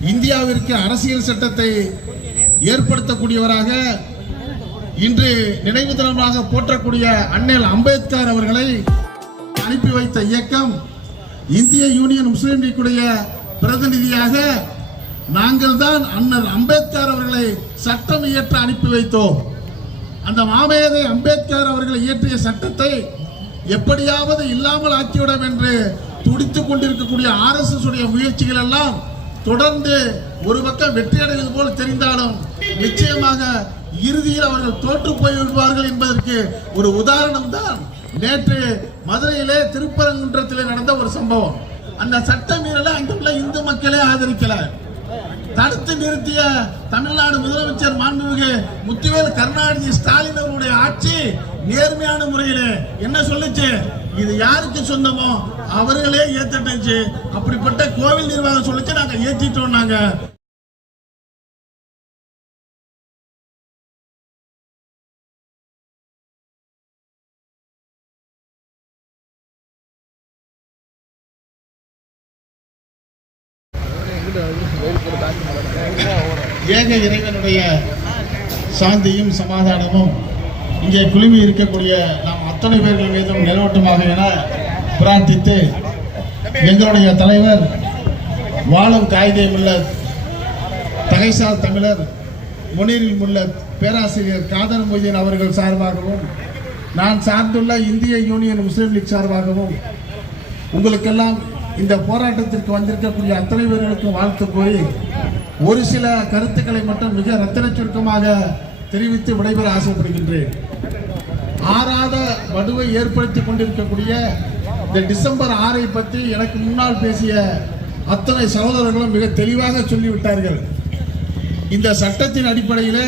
இந்தியாவிற்கு அரசியல் சட்டத்தை ஏற்படுத்தக்கூடியவராக இன்று நினைவு தினமாக போற்றக்கூடிய அண்ணல் அம்பேத்கர் அவர்களை அனுப்பி வைத்த இயக்கம் இந்திய யூனியன் முஸ்லீம் லீக்குடைய பிரதிநிதியாக நாங்கள் தான் அண்ணல் அம்பேத்கர் அவர்களை சட்டம் இயற்ற அனுப்பி வைத்தோம். அந்த மாமேதை அம்பேத்கர் அவர்கள் இயற்றிய சட்டத்தை எப்படியாவது இல்லாமல் ஆக்கிவிடும் என்று துடித்துக் கொண்டிருக்கக்கூடிய ஆர்எஸ்எஸ் உடைய முயற்சிகள் எல்லாம் தொடர்ந்து ஒரு பக்கம் வெற்றி அடைவது போல் தெரிந்தாலும் நிச்சயமாக இறுதியில் அவர்கள் தோற்று போய் விடுவார்கள் என்பதற்கு ஒரு உதாரணம் தான் நேற்று மதுரையிலே திருப்பரங்குன்றத்தில் நடந்த ஒரு சம்பவம். அந்த சட்ட மீறலை அங்குள்ள இந்து மக்களே ஆதரிக்கிறார் தடுத்து நிறுத்திய தமிழ்நாடு முதலமைச்சர் மாண்புமிகு முத்துவேல் கருணாநிதி ஸ்டாலின் அவருடைய ஆட்சி நேர்மையான முறையில. என்ன சொல்லுச்சு? இது யாருக்கு சொந்தமோ அவர்களே ஏத்துட்டுச்சு. அப்படிப்பட்ட கோவில் நிர்வாகம் சொல்லிச்சு நாங்க ஏத்திட்டோம் நாங்க. ஏக இறைவனுடைய சாந்தியும் சமாதானமும் இங்கே குழுமி இருக்கக்கூடிய நாம் அத்தனை பேர்கள் மீதும் நிலவட்டமாக என பிரார்த்தித்து எங்களுடைய தலைவர் வாழும் காய்தே உள்ள தகைசால் தமிழர் முனீரில் உள்ள பேராசிரியர் காதர் மொய்தீன் அவர்கள் சார்பாகவும் நான் சார்ந்துள்ள இந்திய யூனியன் முஸ்லீம் லீக் சார்பாகவும் உங்களுக்கெல்லாம் இந்த போராட்டத்திற்கு வந்திருக்கக்கூடிய அத்தனை பேர்களுக்கும் வாழ்த்து கூறி ஒரு சில கருத்துக்களை மட்டும் மிக ரத்தின சுருக்கமாக தெரிவித்து விடைபெற ஆசைப்படுகின்றேன். ஆறாத வடுவை ஏற்படுத்தி கொண்டிருக்கக்கூடிய இந்த டிசம்பர் ஆறை பற்றி எனக்கு முன்னால் பேசிய அத்தனை சகோதரர்களும் மிக தெளிவாக சொல்லிவிட்டார்கள். இந்த சட்டத்தின் அடிப்படையில்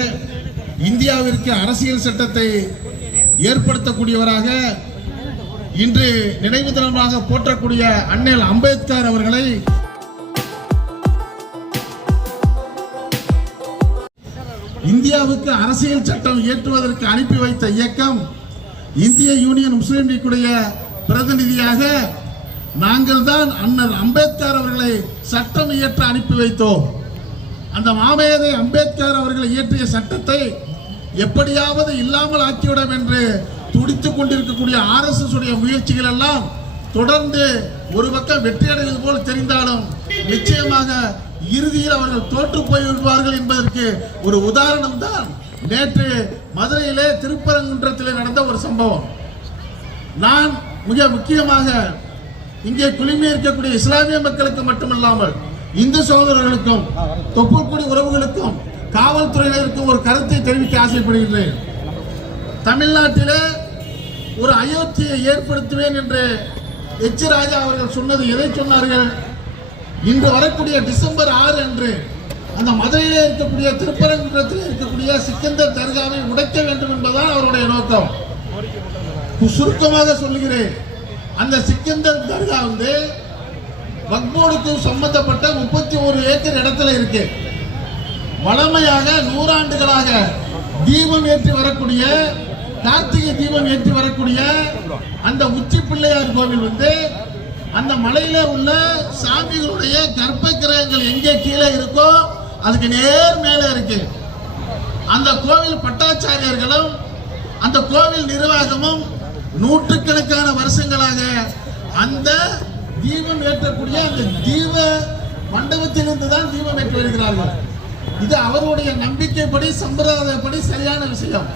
இந்தியாவிற்கு அரசியல் சட்டத்தை ஏற்படுத்தக்கூடியவராக இன்று நினைவு தினமாக போற்றக்கூடிய அண்ணல் அம்பேத்கர் அவர்களை இந்தியாவுக்கு அரசியல் சட்டம் இயற்றுவதற்கு அனுப்பி வைத்த இயக்கம் இந்திய யூனியன் முஸ்லீம் லீக்குடைய பிரதிநிதியாக நாங்கள் தான் அண்ணல் அம்பேத்கர் அவர்களை சட்டம் இயற்ற அனுப்பி வைத்தோம். அந்த மாமேதை அம்பேத்கர் அவர்கள் இயற்றிய சட்டத்தை எப்படியாவது இல்லாமல் ஆக்கிவிடும் என்று துடித்து கொண்டிருக்கக்கூடிய ஆர்எஸ்எஸ் உடைய முயற்சிகள் எல்லாம் தொடர்ந்து ஒரு பக்கம் வெற்றி அடைவது போல் தெரிந்தாலும் நிச்சயமாக இறுதியில் அவர்கள் தோற்று போய்விடுவார்கள் என்பதற்கு ஒரு உதாரணம் தான் நேற்று மதுரையிலே திருப்பரங்குன்றத்திலே நடந்த ஒரு சம்பவம். நான் மிக முக்கியமாக இங்கே குழுமி இருக்கக்கூடிய இஸ்லாமிய மக்களுக்கு மட்டுமல்லாமல் இந்து சகோதரர்களுக்கும் தொப்புக்குடி உறவுகளுக்கும் காவல்துறையினருக்கும் ஒரு கருத்தை தெரிவிக்க ஆசைப்படுகின்றேன். தமிழ்நாட்டிலே ஒரு அயோத்தியை ஏற்படுத்துவேன் என்று எச் ராஜா அவர்கள் சொன்னது எதை சொன்னார்கள்? இன்று வரக்கூடிய டிசம்பர் ஆறு அன்று அந்த மதுரையிலே இருக்கக்கூடிய திருப்பரங்குன்றத்தில் இருக்கக்கூடிய சிக்கந்தர் தர்காவை உடைக்க வேண்டும் என்பதுதான் அவருடைய நோக்கம். சுருக்கமாக சொல்லுகிறேன். அந்த சிக்கந்தர் தர்கா வந்து வக்போர்டுக்கு சம்பந்தப்பட்ட முப்பத்தி ஒரு ஏக்கர் இடத்துல இருக்கு. வளமையாக நூறாண்டுகளாக தீபம் ஏற்றி வரக்கூடிய கார்த்திகை தீபம் ஏற்றி வரக்கூடிய அந்த உச்சி பிள்ளையார் கோவில் வந்து அந்த மலையில உள்ள சாமிகளுடைய கர்ப்ப கிரகங்கள் எங்கே கீழே இருக்கோ அதுக்கு நேர் மேல இருக்கு. அந்த கோவில் பட்டாச்சாரியர்களும் அந்த கோவில் நிர்வாகமும் நூற்றுக்கணக்கான வருஷங்களாக அந்த தீபம் ஏற்றக்கூடிய அந்த தீப மண்டபத்திலிருந்து தான் தீபம் ஏற்றி வருகிறார்கள். இது அவருடைய நம்பிக்கைப்படி சம்பிரதாயப்படி சரியான விஷயம்.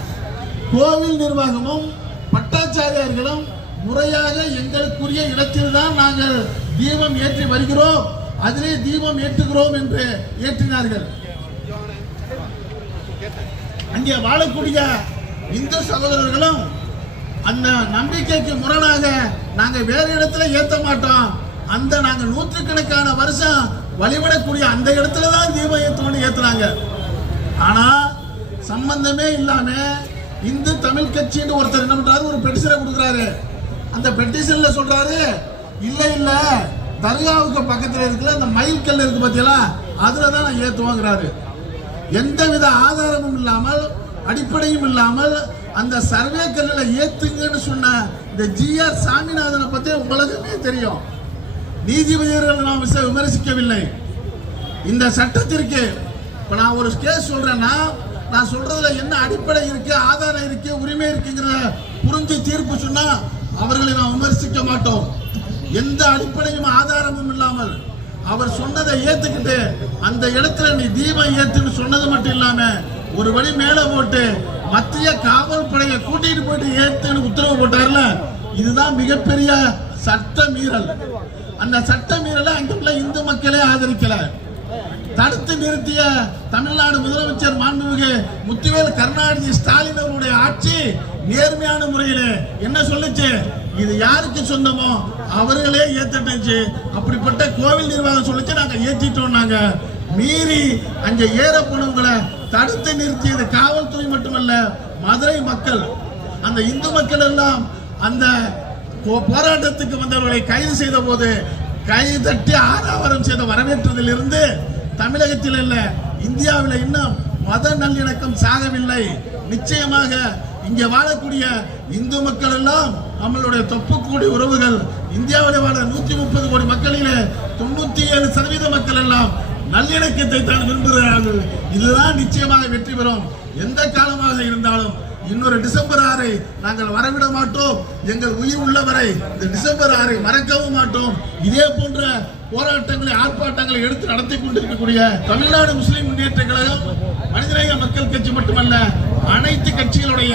கோவில் நிர்வாகமும் பட்டாச்சாரியார்களும் முறையாக எங்களுக்குரிய இடத்தில் தான் நாங்கள் தீபம் ஏற்றி வருகிறோம். அதிலே தீபம் ஏற்றுகிறோம் என்று ஏற்றினார்கள். அங்கே வாழக்கூடிய இந்து சகோதரர்களும் அந்த நம்பிக்கைக்கு முரணாக நாங்கள் வேறு இடத்துல ஏற்ற மாட்டோம். அந்த நாங்கள் நூற்றுக்கணக்கான வருஷம் வழிபடக்கூடிய அந்த இடத்துல தான் தீபம் ஏத்தணும்னு ஏற்றுனாங்க ஆனால் சம்பந்தமே இல்லாமல் இந்து தமிழ் கட்சின்னு ஒருத்தர் என்ன பண்றாரு? ஒரு பெட்டிஷனை கொடுக்குறாரு. அந்த பெட்டிஷன்ல சொல்றாரு இல்ல இல்ல தர்காவுக்கு பக்கத்தில் இருக்கிற அந்த மயில் கல் இருக்கு பார்த்தீங்களா அதுல தான் நான் ஏத்துவாங்கிறாரு. எந்தவித ஆதாரமும் இல்லாமல் அடிப்படையும் இல்லாமல் அந்த சர்வே கல்லில் ஏத்துங்கன்னு சொன்ன இந்த ஜிஆர் சாமிநாதனை பத்தி உங்களுக்குமே தெரியும். நீதிபதியர்கள் நாம் விமர்சிக்கவில்லை. இந்த சட்டத்திற்கு இப்ப நான் ஒரு கேஸ் சொல்றேன்னா நான் சொல்றதுல என்ன அடிப்படை இருக்கு ஆதாரம் இருக்கு உரிமை இருக்குங்கிற புரிஞ்சு தீர்ப்பு சொன்னா அவர்களை நான் விமர்சிக்க மாட்டோம். எந்த அடிப்படையும் ஆதாரமும் இல்லாமல் அவர் சொன்னதை ஏத்துக்கிட்டு அந்த இடத்துல நீ தீபம் ஏத்துன்னு சொன்னது மட்டும் இல்லாம ஒரு வழி மேல போட்டு மத்திய காவல் படையை கூட்டிட்டு போயிட்டு ஏத்துன்னு உத்தரவு போட்டார்ல இதுதான் மிகப்பெரிய சட்ட மீறல். அந்த சட்ட மீறலை அங்குள்ள இந்து மக்களே ஆதரிக்கல. தடுத்து நிறுத்திய தமிழ்நாடு முதலமைச்சர் மாண்புமிகு முத்துவேல் கருணாநிதி ஸ்டாலின் அவருடைய ஆட்சி நேர்மையான முறையில். என்ன சொல்லுச்சு? இது யாருக்கு சொந்தமோ அவர்களே ஏத்துட்டுச்சு. அப்படிப்பட்ட கோவில் நிர்வாகம் சொல்லிச்சு நாங்கள் ஏற்றிட்டோம் நாங்கள் மீறி அங்கே ஏற போனவங்களை தடுத்து நிறுத்தியது காவல்துறை மட்டுமல்ல மதுரை மக்கள். அந்த இந்து மக்கள் எல்லாம் அந்த போராட்டத்துக்கு வந்தவர்களை கைது செய்த போது கை தட்டி செய்த வரவேற்றதிலிருந்து தமிழகத்தில் இல்லை இந்தியாவில் இன்னும் மத நல்லிணக்கம் சாகவில்லை. நிச்சயமாக இங்கே வாழக்கூடிய இந்து மக்கள் எல்லாம் நம்மளுடைய தொப்புக்கூடி உறவுகள் இந்தியாவில் வாழ நூற்றி முப்பது கோடி மக்களிலே தொண்ணூற்றி ஏழு சதவீத மக்கள் எல்லாம் நல்லிணக்கத்தை தான் விரும்புகிறார்கள். இதுதான் நிச்சயமாக வெற்றி பெறும். எந்த காலமாக இருந்தாலும் இன்னொரு டிசம்பர் ஆறை நாங்கள் வரவிட மாட்டோம். எங்கள் உயிர் உள்ளவரை இந்த டிசம்பர் ஆறை மறக்கவும் மாட்டோம். இதே போன்ற போராட்டங்களை ஆர்ப்பாட்டங்களை எடுத்து நடத்தி கொண்டிருக்கக்கூடிய தமிழ்நாடு முஸ்லிம் முன்னேற்ற கழகம் மனிதநேய மக்கள் கட்சி மட்டுமல்ல அனைத்து கட்சிகளுடைய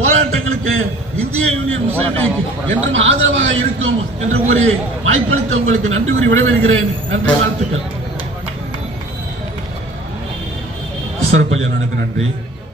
போராட்டங்களுக்கு இந்திய யூனியன் முஸ்லீம் லீக் என்றும் ஆதரவாக இருக்கும் என்று கூறி வாய்ப்பளித்த உங்களுக்கு நன்றி கூறி விடைபெறுகிறேன். நன்றி வாழ்த்துக்கள். சிறப்பலியனுக்கு நன்றி.